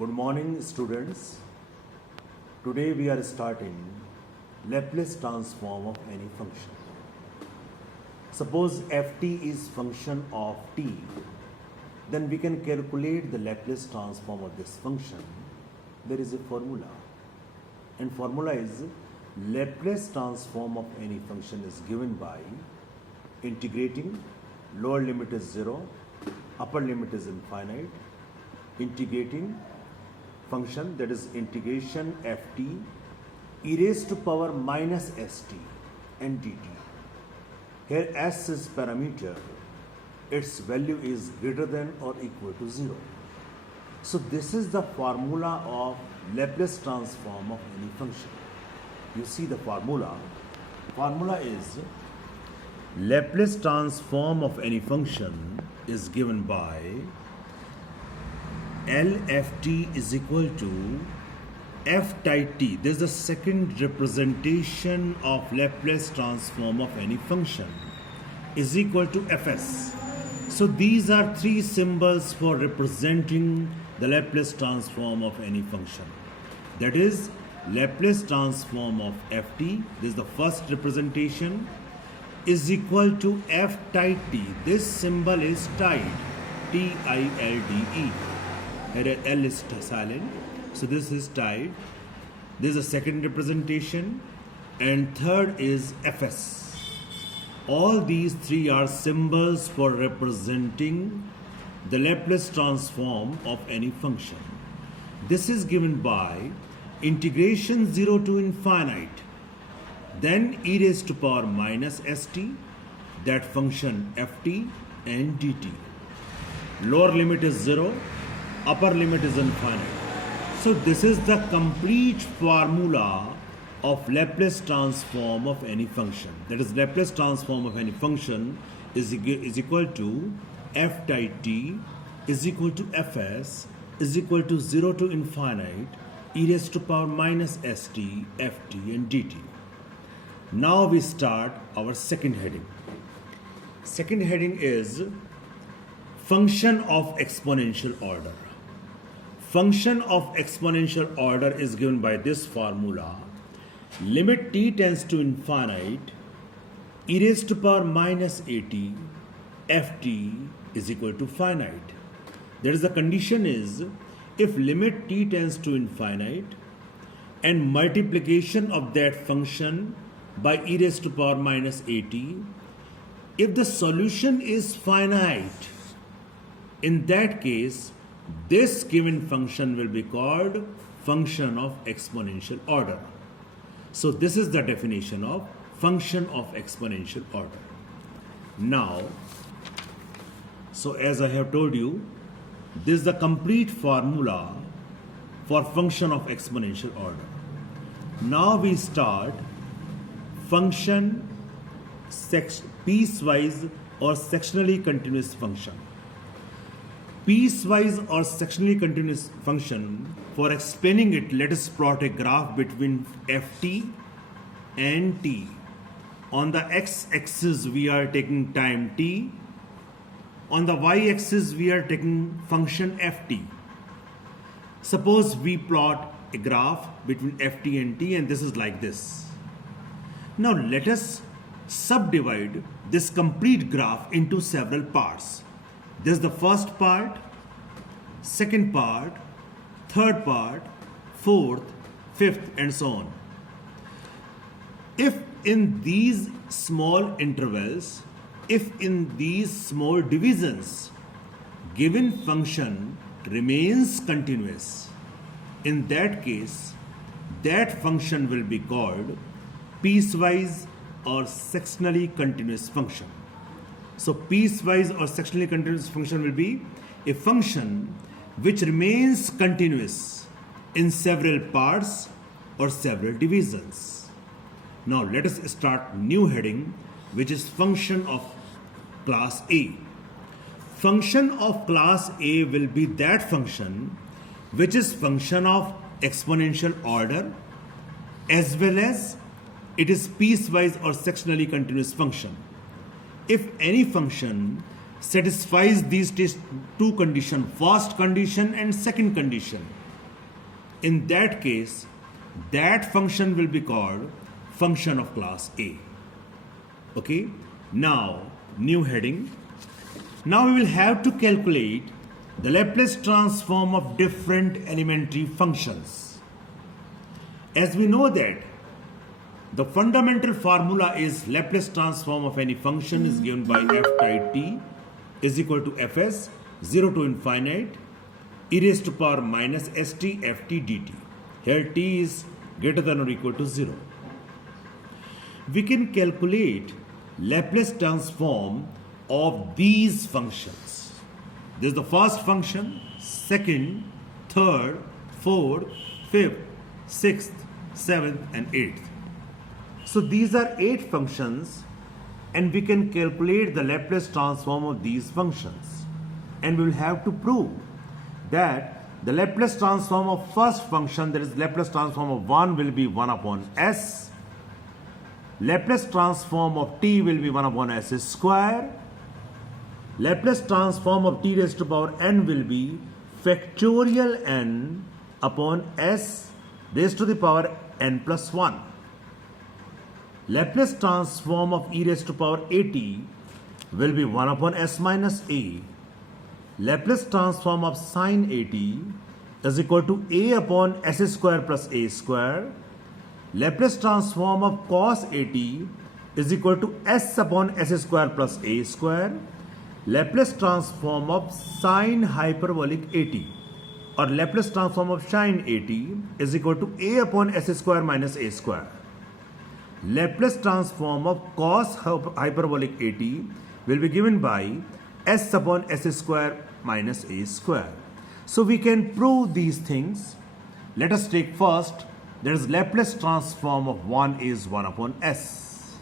Good morning, students. Today we are starting Laplace transform of any function. Suppose ft is function of t, then we can calculate the Laplace transform of this function. There is a formula, and formula is Laplace transform of any function is given by integrating, lower limit is 0, upper limit is infinite, integrating function, that is integration ft e raised to power minus st and dt. Here s is parameter, its value is greater than or equal to 0. So this is the formula of Laplace transform of any function. You see the formula. Formula is Laplace transform of any function is given by LFT is equal to f times t. This is the second representation of Laplace transform of any function is equal to fs. So these are three symbols for representing the Laplace transform of any function. That is Laplace transform of ft, this is the first representation, is equal to f times t. This symbol is tilde, T-I-L-D-E. Here L is silent, so this is tilde. This is the second representation, and third is fs. All these three are symbols for representing the Laplace transform of any function. This is given by integration 0 to infinite, then e raised to power minus st, that function ft and dt. Lower limit is 0, upper limit is infinite. So this is the complete formula of Laplace transform of any function. That is, Laplace transform of any function is equal to f times t is equal to fs is equal to 0 to infinite e raised to power minus st, ft and dt. Now we start our second heading. Second heading is function of exponential order. Function of exponential order is given by this formula. Limit t tends to infinite, e raised to power minus at, ft is equal to finite. That is, the condition is if limit t tends to infinite and multiplication of that function by e raised to power minus at, if the solution is finite, in that case this given function will be called function of exponential order. So this is the definition of function of exponential order. Now, so as I have told you, this is the complete formula for function of exponential order. Now we start function piecewise or sectionally continuous function. Piecewise or sectionally continuous function, for explaining it, let us plot a graph between ft and t. On the x-axis we are taking time t. On the y-axis we are taking function ft. Suppose we plot a graph between ft and t, and this is like this. Now let us subdivide this complete graph into several parts. This is the first part, second part, third part, fourth, fifth, and so on. If in these small intervals, if in these small divisions, given function remains continuous, in that case, that function will be called piecewise or sectionally continuous function. So piecewise or sectionally continuous function will be a function which remains continuous in several parts or several divisions. Now let us start new heading, which is function of class A. Function of class A will be that function which is function of exponential order, as well as it is piecewise or sectionally continuous function. If any function satisfies these two conditions, first condition and second condition, In that case, that function will be called function of class A. Okay, now new heading. Now we will have to calculate the Laplace transform of different elementary functions. As we know that the fundamental formula is Laplace transform of any function is given by f tilde t is equal to fs 0 to infinite e raised to power minus st ft dt. Here t is greater than or equal to 0. We can calculate Laplace transform of these functions. This is the first function, second, third, fourth, fifth, sixth, seventh and eighth. So these are 8 functions and we can calculate the Laplace transform of these functions. And we will have to prove that the Laplace transform of first function, that is Laplace transform of 1 will be 1 upon s. Laplace transform of t will be 1 upon s square. Laplace transform of t raised to power n will be factorial n upon s raised to the power n plus 1. Laplace transform of e raised to power at will be 1 upon s minus a. Laplace transform of sin at is equal to a upon s square plus a square. Laplace transform of cos at is equal to s upon s square plus a square. Laplace transform of sin hyperbolic at or Laplace transform of sin at is equal to a upon s square minus a square. Laplace transform of cos hyperbolic at will be given by s upon s square minus a square. So we can prove these things. Let us take first, there is Laplace transform of 1 is 1 upon s.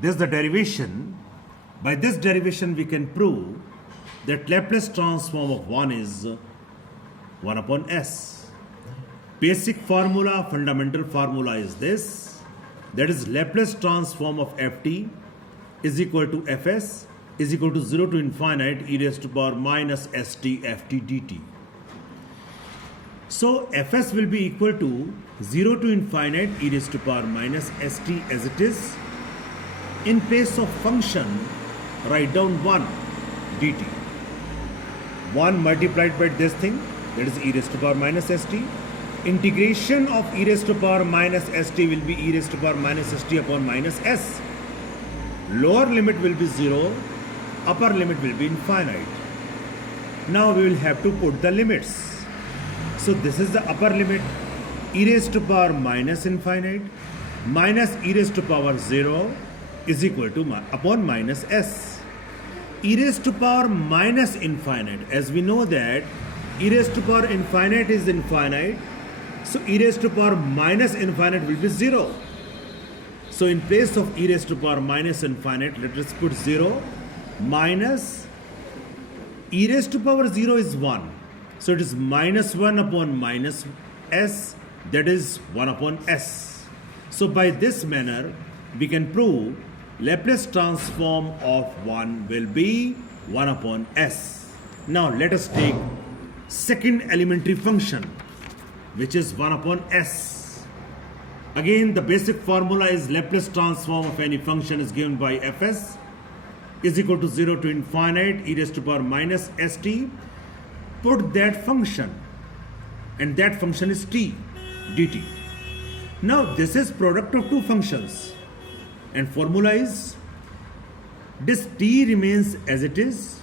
This is the derivation. By this derivation we can prove that Laplace transform of 1 is 1 upon s. Basic formula, fundamental formula is this. That is Laplace transform of ft is equal to fs is equal to 0 to infinite e raised to power minus st ft dt. So fs will be equal to 0 to infinite e raised to power minus st as it is. In place of function, write down 1 dt. 1 multiplied by this thing, that is e raised to power minus st. Integration of e raised to power minus st will be e raised to power minus st upon minus s. Lower limit will be 0, upper limit will be infinite. Now we will have to put the limits. So this is the upper limit, e raised to power minus infinite minus e raised to power 0 is equal to upon minus s. E raised to power minus infinite, as we know that e raised to power infinite is infinite, so e raised to power minus infinite will be 0. So in place of e raised to power minus infinite, let us put 0 minus e raised to power 0 is 1. So it is minus 1 upon minus s, that is 1 upon s. So by this manner, we can prove Laplace transform of 1 will be 1 upon s. Now let us take second elementary function, which is 1 upon s. Again, the basic formula is Laplace transform of any function is given by fs is equal to 0 to infinite e raised to power minus st. Put that function, and that function is t dt. Now this is product of two functions, and formula is this t remains as it is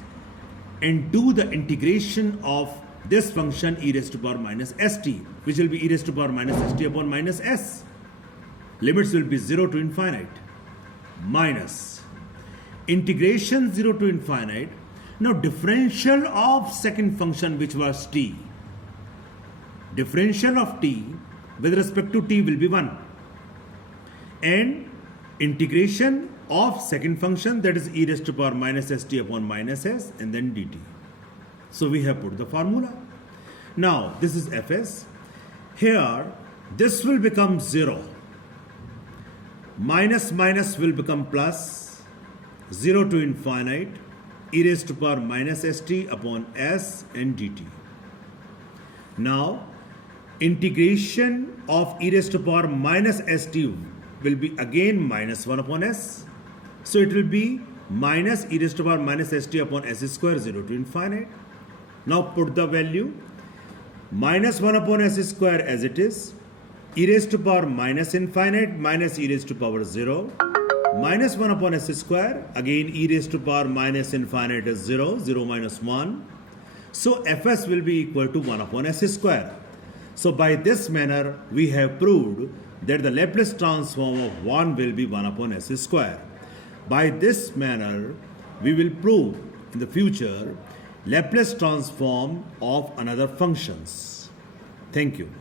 and do the integration of this function e raised to power minus st, which will be e raised to power minus st upon minus s. Limits will be 0 to infinite minus integration 0 to infinite. Now differential of second function, which was t. Differential of t with respect to t will be 1. And integration of second function, that is e raised to power minus st upon minus s and then dt. So we have put the formula. Now this is fs. Here this will become 0. Minus minus will become plus, 0 to infinite e raised to power minus st upon s and dt. Now, integration of e raised to power minus st will be again minus 1 upon s. So it will be minus e raised to power minus st upon s square 0 to infinite. Now put the value minus 1 upon s square as it is, e raised to power minus infinite minus e raised to power 0, minus 1 upon s square, again e raised to power minus infinite is 0, 0 minus 1. So fs will be equal to 1 upon s square. So by this manner we have proved that the Laplace transform of 1 will be 1 upon s square. By this manner we will prove in the future Laplace transform of another functions. Thank you.